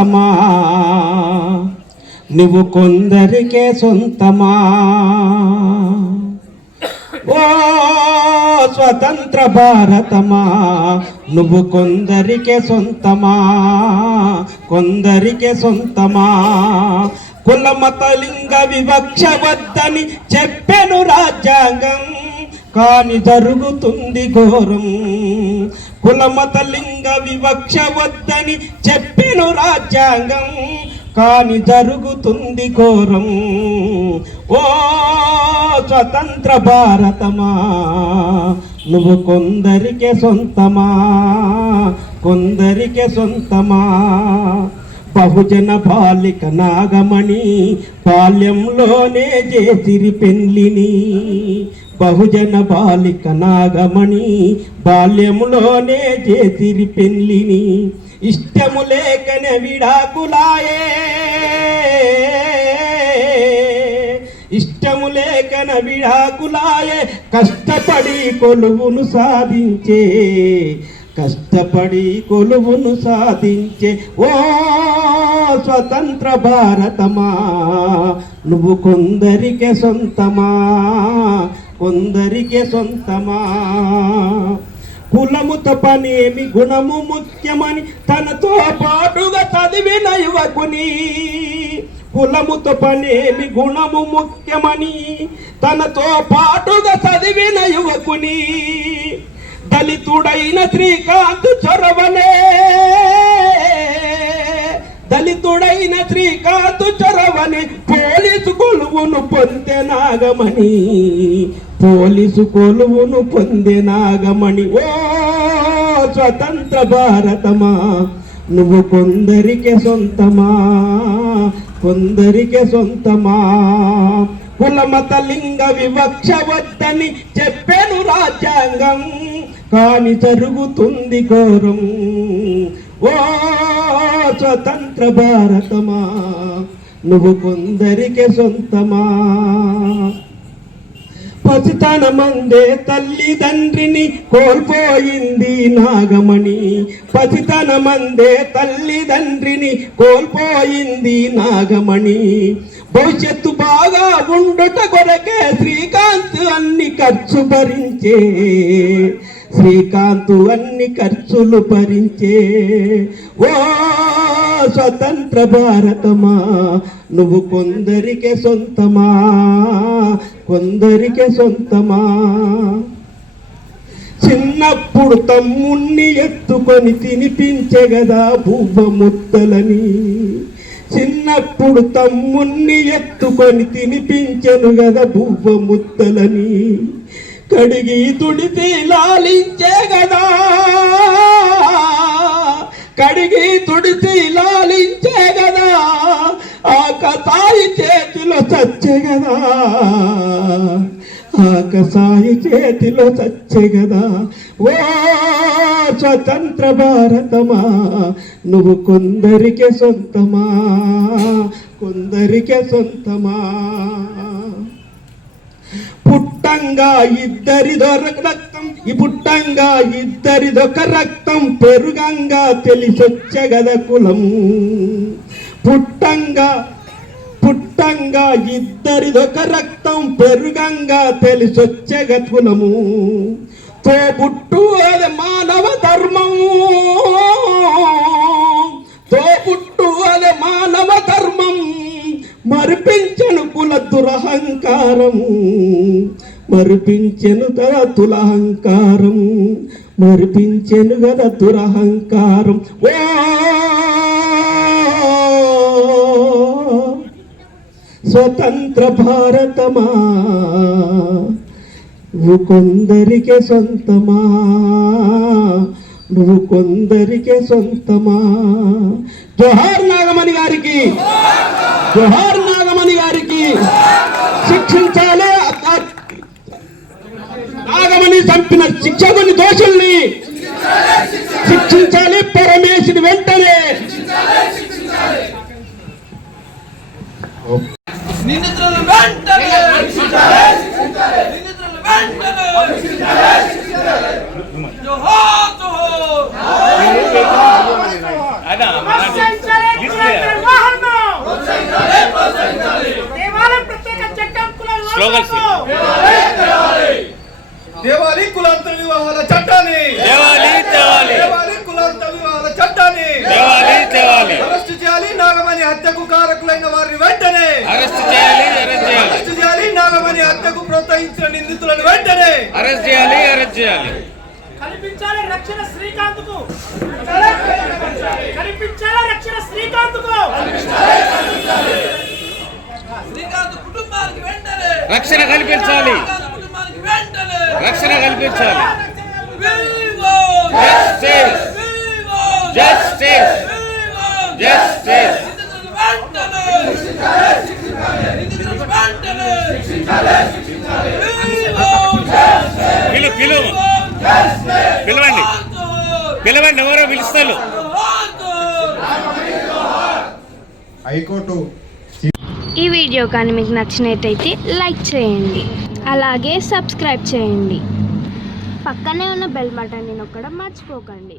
భారతమా నువ్వు కొందరికే సొంతమా? ఓ స్వతంత్ర భారతమా నువ్వు కొందరికే సొంతమా? కొందరికే సొంతమా? కులమత లింగ వివక్ష వద్దని చెప్పెను రాజ్యాంగం, కాని జరుగుతుంది ఘోరం. కులమత లింగ వివక్ష వద్దని చెప్పెను రాజ్యాంగం, కాని జరుగుతుంది ఘోరం. ఓ స్వతంత్ర భారతమా నువ్వు కొందరికే సొంతమా? కొందరికే సొంతమా? బహుజన బాలిక నాగమణి బాల్యంలోనే చేసిరి పెళ్లిని. బహుజన బాలిక నాగమణి బాల్యంలోనే చేసిరి పెళ్లిని. ఇష్టము లేకనే విడాకులాయే, ఇష్టము లేకన విడాకులాయే. కష్టపడి కొలువును సాధించే, కష్టపడి కొలువును సాధించే. ఓ స్వతంత్ర భారతమా నువ్వు కొందరికే సొంతమా? కొందరికే సొంతమా? కులముతో పనేమి గుణము ముఖ్యమని తనతో పాటుగా చదివిన యువకుని. కులముతో పనేమి గుణము ముఖ్యమని తనతో పాటుగా చదివిన యువకుని. దళితుడైన శ్రీకాంత్ చొరవనే, దళితుడైన శ్రీకాంత్ చొరవనే పోలీసు కొలువును పొందే నాగమణి, పోలీసు కొలువును పొందే నాగమణి. ఓ స్వతంత్ర భారతమా నువ్వు కొందరికే సొంతమా? కొందరికే సొంతమా? కులమత లింగ వివక్ష వద్దని చెప్పెను రాజ్యాంగం, కాని జరుగుతుంది ఘోరం. ఓ స్వతంత్ర భారతమా నువ్వు కొందరికే సొంతమా? పసితనమందే తల్లిదండ్రిని కోల్పోయింది నాగమణి. పసితనమందే తల్లిదండ్రిని కోల్పోయింది నాగమణి. భవిష్యత్తు బాగా ఉండుట కొరకే శ్రీకాంత్ అన్ని ఖర్చు భరించే, శ్రీకాంత్ అన్ని ఖర్చులు భరించే. ఓ స్వతంత్ర భారతమా నువ్వు కొందరికే సొంతమా? కొందరికే సొంతమా? చిన్నప్పుడు తమ్ముణ్ణి ఎత్తుకొని తినిపించే గదా బువ్వ ముద్దలని. చిన్నప్పుడు తమ్ముణ్ణి ఎత్తుకొని తినిపించెను గదా బువ్వ ముద్దలని. కడిగి తుడిచి లాలించే గదా, కడిగి తుడిచి లాలించే గదా. ఆకసాయి చేతిలో చచ్చే గదా, ఆకసాయి చేతిలో చచ్చే గదా. ఓ స్వతంత్ర భారతమా నువ్వు కొందరికే సొంతమా? కొందరికే సొంతమా? పుట్టంగా ఇద్దరిదొక రక్తం, ఈ పుట్టంగా ఇద్దరిదొక రక్తం. పెరుగంగా తెలిసొచ్చే గద కులం. పుట్టంగా పుట్టంగా ఇద్దరిదొక రక్తం. పెరుగంగా తెలిసొచ్చే గద కులము. తోబుట్టు అది మానవ ధర్మం, తోబుట్టు అది మానవ ధర్మం. మరిపించెను కుల దురహంకారము, మరిపించెను గద తులహంకారం, మరిపించెను గద దురహంకారం. ఓ స్వతంత్ర భారతమా నువ్వు కొందరికే సొంతమా? నువ్వు కొందరికే సొంతమా? జోహార్ నాగమణి గారికి, జోహార్ నాగమణి గారికి. శిక్షించాలి నాగమణి చంపిన శిక్షకుని దోషుల్ని శిక్షించాలి పరమేశుని వెంటనే. నిందితులను వెంటనే జోహార్ జోహార్ దేవాలయం ప్రత్యేక చట్టం కులాల స్లోగన్స్. దేవాలి కులాంతర వివాహాల చట్టాన్ని తేవాలి తేవాలి దేవాలి కులాంతర వివాహాల చట్టాన్ని తేవాలి తేవాలి అరెస్టు చేయాలి. నాగమణి హత్యకు కారకులైన వారిని వెంటనే అరెస్ట్ చేయాలి అరెస్ట్ చేయాలి అరెస్టు చేయాలి. నాగమణి హత్యకు ప్రోత్సహించిన నిందితులను వెంటనే అరెస్ట్ చేయాలి అరెస్ట్ చేయాలి కల్పించాలి రక్షణ శ్రీకాంత్ కు కల్పించాలి రక్షణ శ్రీకాంత్ కు శ్రీకాంత్ కుటుంబానికి వెంటనే రక్షణ కల్పించాలి కుటుంబానికి వెంటనే రక్షణ కల్పించాలి Vivo justice Vivo justice Vivo justice నిందితులను వెంటనే నిందితులను వెంటనే వివో పిలువు పిలవండి పిలవండి ఎవరో పిలుస్తారు హైకోర్టు ఈ వీడియో కానీ మీకు నచ్చినట్టయితే లైక్ చేయండి, అలాగే సబ్స్క్రైబ్ చేయండి. పక్కనే ఉన్న బెల్ బటన్ని నొక్కడం మర్చిపోకండి.